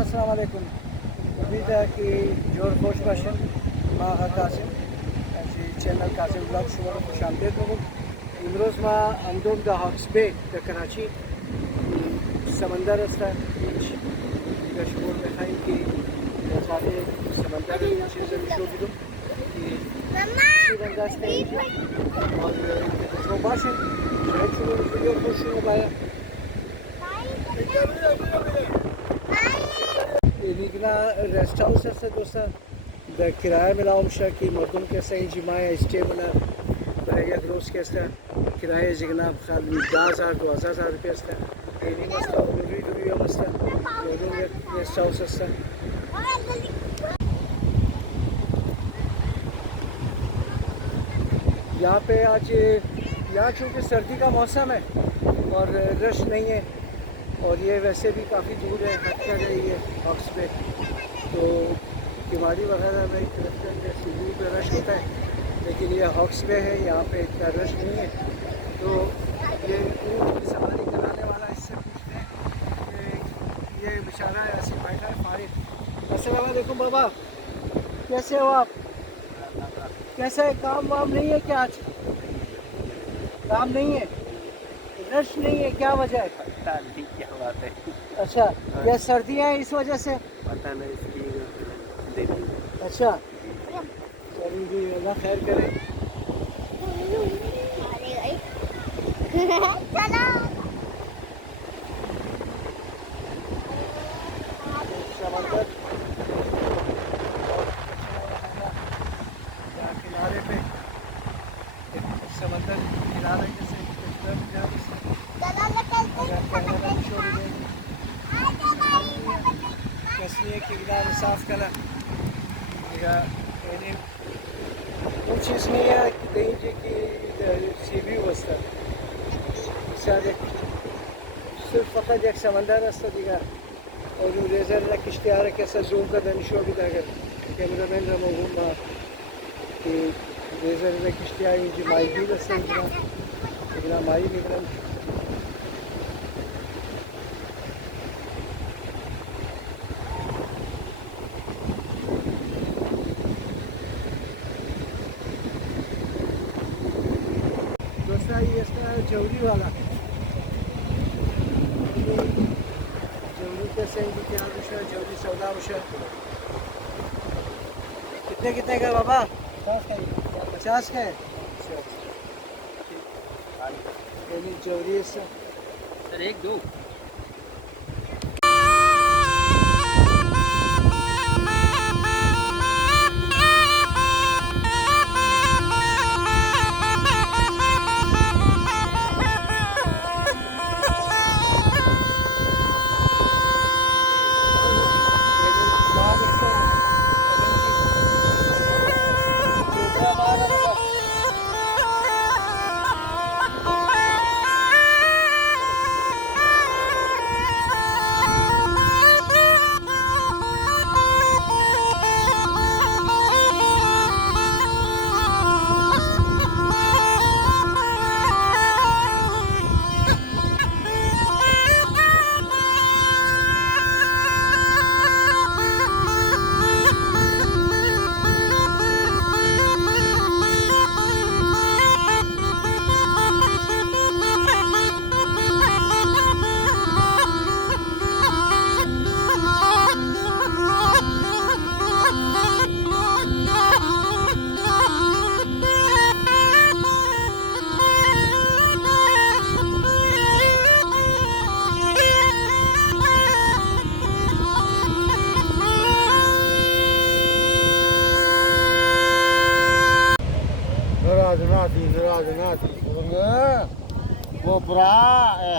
अस्सलाम वालेकुम. Ummid ki jor hoş başın. Ma Kasim. Channel Kasim blog शुरू खुश आमदीद लोगों. इमरोज़ माँ अंदोम the Hawkes Bay the Karachi समंदर अस्ता का शुरू में खाई कि सारे समंदर चीज़ें शो भी दो और जो बाशन शुरू वीडियो खुश हो पाया रीगना रेस्ट हाउस है दोस्तों द किराया मिला उमशा की मर्दम कैसा इंजमाया स्टे बना बरेगा ग्रोस कैसा किराया जिगना खाल 10,000 12,000 रुपये अस्ता एनी मस्ता दूरी दूरी मस्ता मर्दम रेस्ट हाउस अस्ता यहाँ पे आज यहाँ चूँकि सर्दी का मौसम है और रश नहीं है और ये वैसे भी काफ़ी दूर है हट कर रही है हॉक्स पे तो बीमारी वगैरह में दूर पे रश होता है लेकिन ये हॉक्स पे है यहाँ पे इतना रश नहीं है तो ये ऊँट की सवारी कराने वाला इससे पूछते हैं ये बेचारा है ऐसे बैठा है फारिग. अस्सलाम वालेकुम बाबा, कैसे हो आप? कैसा है, काम वाम नहीं है क्या आज? काम नहीं है, रश नहीं है, क्या वजह है? पता नहीं क्या बात है. अच्छा, क्या सर्दियाँ हैं इस वजह से? पता नहीं इसकी. अच्छा चलिए जी, अल्लाह खैर करे. समंदर किनारे पे समंदर किनारे जैसे कसलिए की किनारे साफ करा yani bu çizmeye deyince ki seviyoruz da sadece sırf fakat एक समंदर रास्ता दिखा और रेजर ना किश्ते आ रहे कैसा जूम का दनिशो भी लगा कैमरामैन रहा घूमा कि रेजर ना किश्ते आई जो माई भी रास्ता निकला माई निकला ये इसका जौरी वाला जौरी के सही भी क्या उषा जौरी 14 उषा कितने का बाबा? 50 का है. जौरी सर एक दो कोबरा है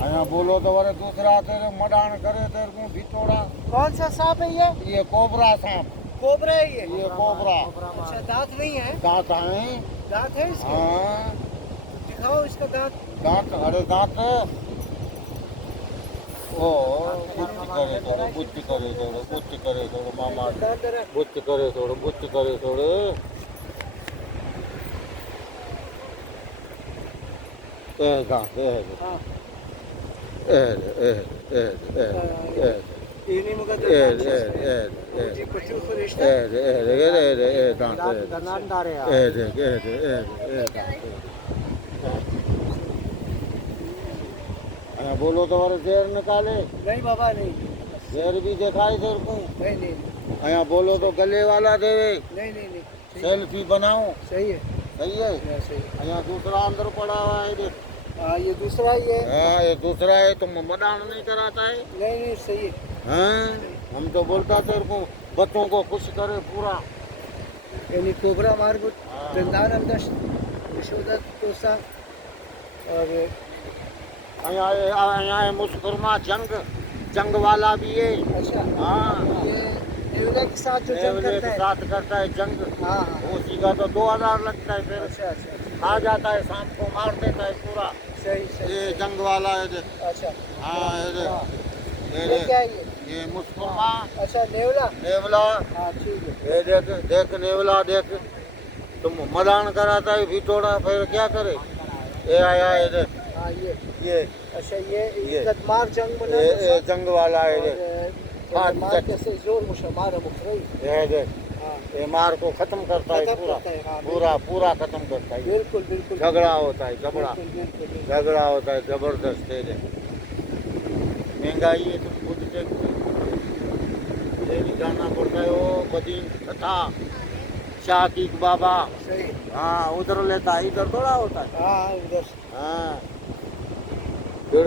हाँ बोलो तो वारे दूसरा तेरे मडान करे तेरे को भितोड़ा. कौन सा सांप है ये कोबरा सांप. कोबरा है ये कोबरा. अच्छा, दांत नहीं है? दांत हैं. दांत है इसके? हाँ दिखाओ इसका दांत. दांत अरे दांत ओ बुच्ची करे थोड़ो मामा बुच्ची करे थोड़ो दांत हाँ Ini muka di kucu fırışta. Danan dare ya. बोलो तो और शेर निकाले नहीं बाबा नहीं शेर भी दिखाई तेरे को नहीं नहीं यहाँ बोलो तो गले वाला दे नहीं नहीं नहीं सेल्फी बनाओ सही है सही है सही है। यहाँ दूसरा अंदर पड़ा हुआ है देख हाँ ये दूसरा ही है हाँ ये दूसरा है तुम मदान नहीं कराता है नहीं नहीं सही है हाँ हम तो बोलता तेरे को बच्चों को खुश करे पूरा यानी कोबरा मार्बुत हाँ। दंदान अंदर विशोदत कोसा और यहाँ है मुस्कुरमा जंग वाला भी है अच्छा हाँ ये नेवला के साथ जो जंग नेवले करता के है साथ करता है जंग हाँ हाँ उसी का तो 2000 लगता है फिर अच्छा अच्छा खा जाता है सांप को मार देता है पूरा सही सही ये जंग वाला है देख अच्छा हाँ ये देख हाँ। ये ये क्या देख है ये ये मुस्कुरमा अच्छा नेवला नेवला हाँ ठीक है ये देख नेवला देख तुम मदान कराता है भिटोड़ा फिर क्या करे ये आया ये देख हाँ ये अच्छा ये ये। कदमार जंग बना ये जंग वाला है और देख मार कैसे जोर मुशमार मुखरई ये देख हाँ ये मार को खत्म करता है खत्म पूरा करता है, हाँ, पूरा पूरा खत्म करता है बिल्कुल बिल्कुल झगड़ा होता है झगड़ा बिल्कुल बिल्कुल झगड़ा होता है जबरदस्त है ये। महंगाई है तुम खुद देखते ये भी जाना पड़ता है वो बदीन कथा शाकीक बाबा सही हाँ उधर लेता है इधर थोड़ा होता है हाँ उधर हाँ फिर